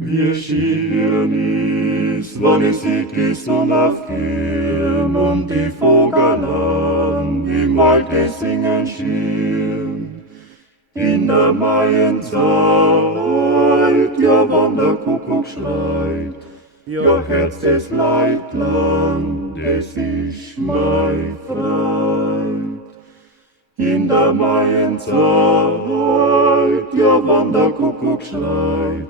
Wir schieren is, wann es sieht, die Sonne aufgehen und die Vogelan im Walde singen schieren. In der Maienzeit, ja, wann der Kuckuck schreit, ja, Herz des Leitland, es ist mein Freund. In der Maienzeit, ja, wann der Kuckuck schreit,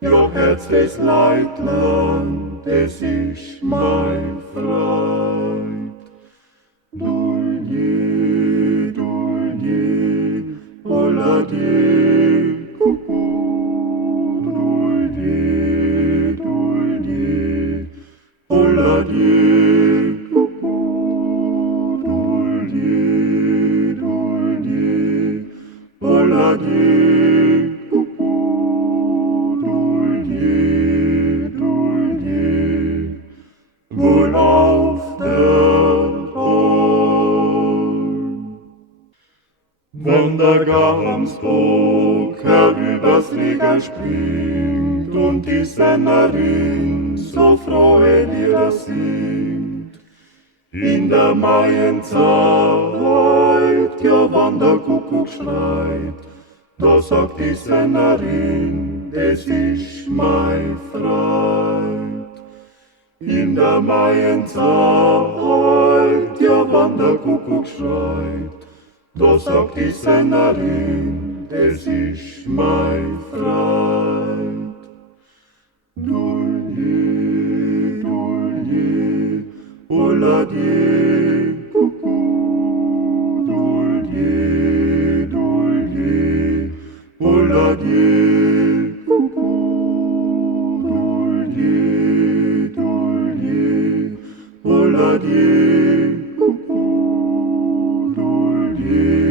ja, Herz des Leitland, es ist mein Freund. Dulje, dulje, olade, kuckuck, dulje, dulje, olade, kuckuck, dulje, dulje, olade. Wenn der Gamsbock herübers Riegel springt und die Sennerin so frohe Lieder singt, in der Maienzeit, ja, wann der Kuckuck schreit, da sagt die Sennerin, es ist mein Freund. In der Maienzeit, ja, wann der Kuckuck schreit, da sagt die Sennerin, es ist mein Freund. Dulje, dulje, olade, kuckuck, dulje, dulje, olade, kuckuck, dulje, dulje, olade, kuckuck, dulje.